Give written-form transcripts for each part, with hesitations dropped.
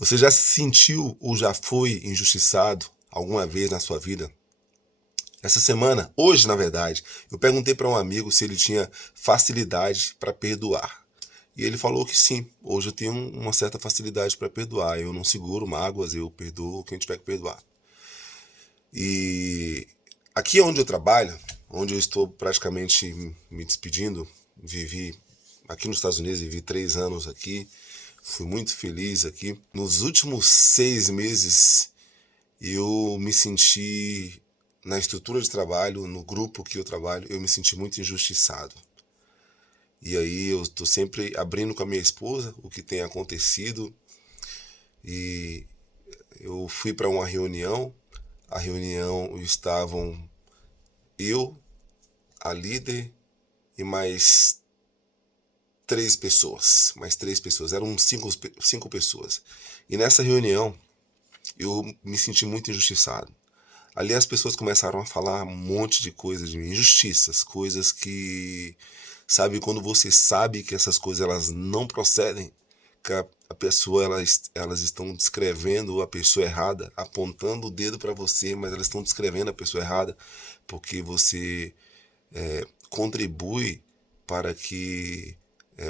Você já se sentiu ou já foi injustiçado alguma vez na sua vida? Essa semana, hoje na verdade, eu perguntei para um amigo se ele tinha facilidade para perdoar. E ele falou que sim, hoje eu tenho uma certa facilidade para perdoar. Eu não seguro mágoas, eu perdoo quem tiver que perdoar. E aqui onde eu trabalho, onde eu estou praticamente me despedindo, vivi aqui nos Estados Unidos, vivi 3 anos aqui, fui muito feliz aqui. Nos últimos 6 meses eu me senti, na estrutura de trabalho, no grupo que eu trabalho, eu me senti muito injustiçado. E aí eu estou sempre abrindo com a minha esposa o que tem acontecido. E eu fui para uma reunião. A reunião estavam eu, a líder e mais 3 pessoas. Eram cinco pessoas. E nessa reunião eu me senti muito injustiçado. Ali as pessoas começaram a falar um monte de coisas de mim, injustiças, coisas que, sabe, quando você sabe que essas coisas elas não procedem, que a pessoa elas estão descrevendo a pessoa errada, apontando o dedo para você, mas elas estão descrevendo a pessoa errada, porque você contribui para que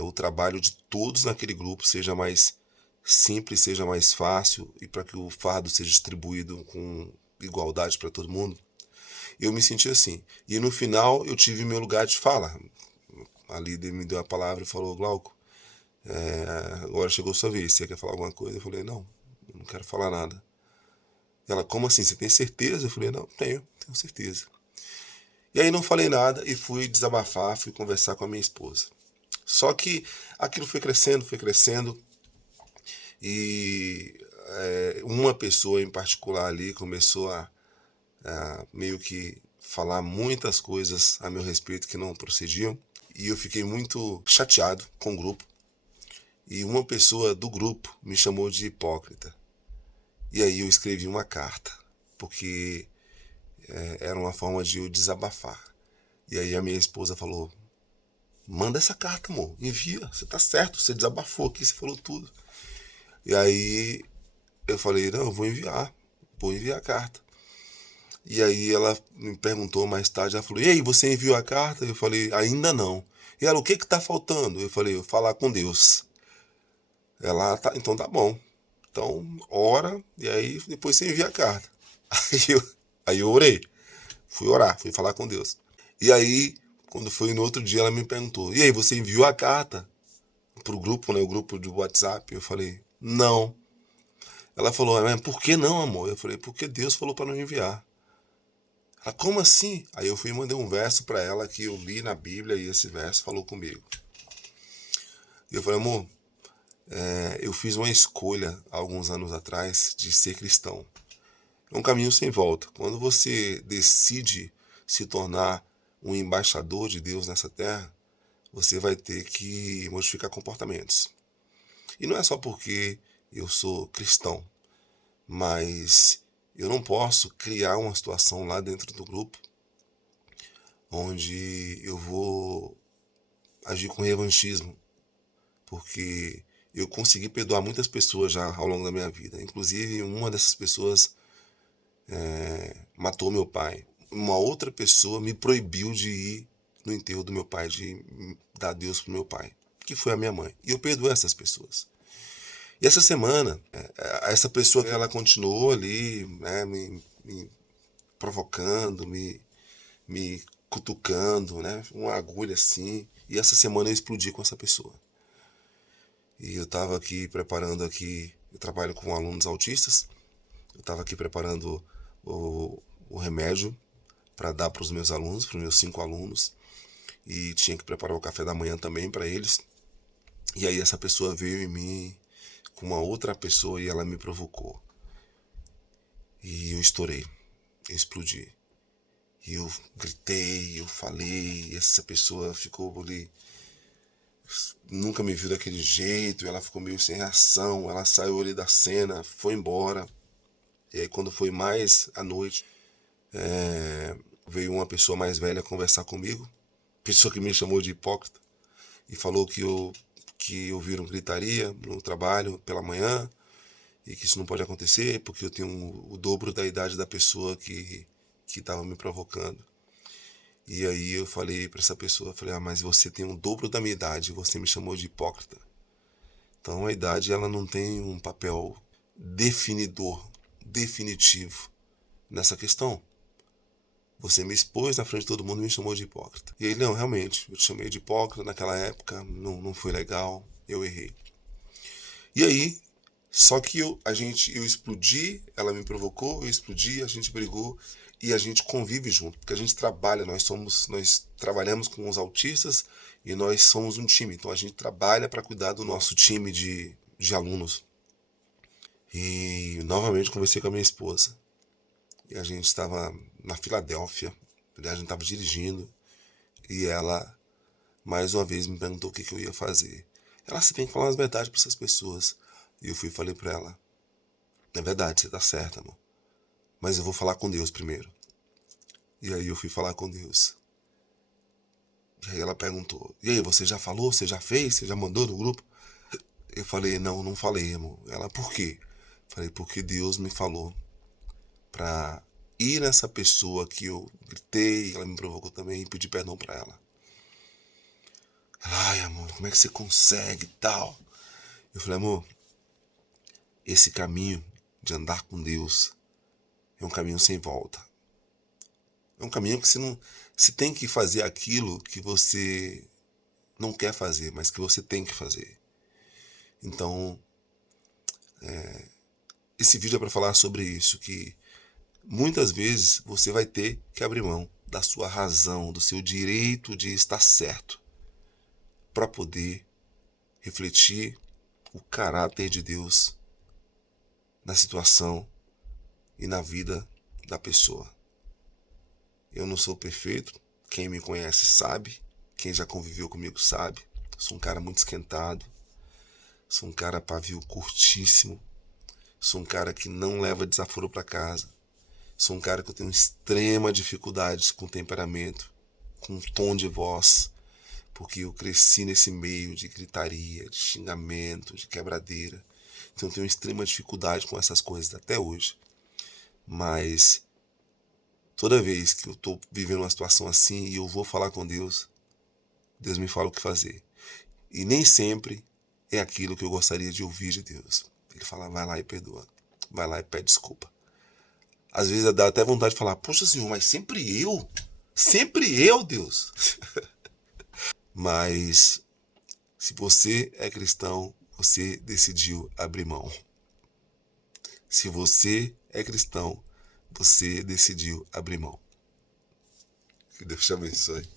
o trabalho de todos naquele grupo seja mais simples, seja mais fácil e para que o fardo seja distribuído com igualdade para todo mundo. Eu me senti assim. E no final eu tive meu lugar de fala. A líder me deu a palavra e falou: Glauco, agora chegou a sua vez, você quer falar alguma coisa? Eu falei: não, eu não quero falar nada. Ela: como assim, você tem certeza? Eu falei: não, tenho certeza. E aí não falei nada e fui desabafar, fui conversar com a minha esposa. Só que aquilo foi crescendo e uma pessoa em particular ali começou a meio que falar muitas coisas a meu respeito que não procediam. E eu fiquei muito chateado com o grupo. E uma pessoa do grupo me chamou de hipócrita. E aí eu escrevi uma carta, porque era uma forma de eu desabafar. E aí a minha esposa falou: manda essa carta, amor, envia, você tá certo, você desabafou aqui, você falou tudo. E aí eu falei: não, eu vou enviar a carta. E aí ela me perguntou mais tarde, ela falou: e aí, você enviou a carta? Eu falei: ainda não. E ela: o que tá faltando? Eu falei: eu falar com Deus. Ela: tá, então tá bom. Então, ora, e aí depois você envia a carta. Aí eu orei. Fui orar, fui falar com Deus. E aí, quando foi no outro dia, ela me perguntou: e aí, você enviou a carta pro grupo, né? O grupo do WhatsApp? Eu falei: não. Ela falou: mas por que não, amor? Eu falei: porque Deus falou para não enviar. Ela: como assim? Aí eu fui e mandei um verso para ela que eu li na Bíblia e esse verso falou comigo. E eu falei: amor, eu fiz uma escolha há alguns anos atrás de ser cristão. É um caminho sem volta. Quando você decide se tornar um embaixador de Deus nessa terra, você vai ter que modificar comportamentos. E não é só porque eu sou cristão, mas eu não posso criar uma situação lá dentro do grupo onde eu vou agir com revanchismo, porque eu consegui perdoar muitas pessoas já ao longo da minha vida. Inclusive, uma dessas pessoas matou meu pai. Uma outra pessoa me proibiu de ir no enterro do meu pai, de dar Deus pro meu pai, que foi a minha mãe. E eu perdoei essas pessoas. E essa semana, essa pessoa ela continuou ali, né, me provocando, me cutucando, né, uma agulha assim. E essa semana eu explodi com essa pessoa. E eu estava aqui preparando aqui, eu trabalho com alunos autistas, eu estava aqui preparando o remédio para dar para os meus alunos, para os meus 5 alunos, e tinha que preparar o café da manhã também para eles. E aí essa pessoa veio em mim com uma outra pessoa e ela me provocou. E eu estourei, eu explodi. E eu gritei, eu falei, e essa pessoa ficou ali, nunca me viu daquele jeito, ela ficou meio sem reação, ela saiu ali da cena, foi embora. E aí quando foi mais à noite, veio uma pessoa mais velha conversar comigo, pessoa que me chamou de hipócrita, e falou que ouviram gritaria no trabalho pela manhã, e que isso não pode acontecer porque eu tenho o dobro da idade da pessoa que estava me provocando. E aí eu falei para essa pessoa, falei, mas você tem o dobro da minha idade, você me chamou de hipócrita. Então a idade ela não tem um papel definitivo nessa questão. Você me expôs na frente de todo mundo e me chamou de hipócrita. E ele, não, realmente, eu te chamei de hipócrita naquela época, não foi legal, eu errei. E aí, só que eu explodi, ela me provocou, eu explodi, a gente brigou e a gente convive junto, porque a gente trabalha, nós trabalhamos com os autistas e nós somos um time, então a gente trabalha para cuidar do nosso time de alunos. E novamente conversei com a minha esposa. E a gente estava na Filadélfia, a gente estava dirigindo, e ela, mais uma vez, me perguntou o que eu ia fazer. Ela, você tem que falar as verdades para essas pessoas. E eu fui e falei para ela, é verdade, você tá certa, amor. Mas eu vou falar com Deus primeiro. E aí eu fui falar com Deus. E aí ela perguntou, e aí, você já falou, você já fez, você já mandou no grupo? Eu falei, não falei, amor. Ela, por quê? Falei, porque Deus me falou pra ir nessa pessoa que eu gritei, ela me provocou também, e pedir perdão pra ela. Ai, amor, como é que você consegue e tal? Eu falei, amor, esse caminho de andar com Deus é um caminho sem volta. É um caminho que você tem que fazer aquilo que você não quer fazer, mas que você tem que fazer. Então, esse vídeo é para falar sobre isso, que muitas vezes você vai ter que abrir mão da sua razão, do seu direito de estar certo, para poder refletir o caráter de Deus na situação e na vida da pessoa. Eu não sou perfeito, quem me conhece sabe, quem já conviveu comigo sabe. Sou um cara muito esquentado, sou um cara pavio curtíssimo, sou um cara que não leva desaforo para casa, sou um cara que eu tenho extrema dificuldade com temperamento, com tom de voz, porque eu cresci nesse meio de gritaria, de xingamento, de quebradeira. Então eu tenho extrema dificuldade com essas coisas até hoje. Mas toda vez que eu estou vivendo uma situação assim e eu vou falar com Deus, Deus me fala o que fazer. E nem sempre é aquilo que eu gostaria de ouvir de Deus. Ele fala, vai lá e perdoa. Vai lá e pede desculpa. Às vezes dá até vontade de falar, poxa Senhor, mas sempre eu? Sempre eu, Deus? Mas se você é cristão, você decidiu abrir mão. Se você é cristão, você decidiu abrir mão. Que Deus te abençoe.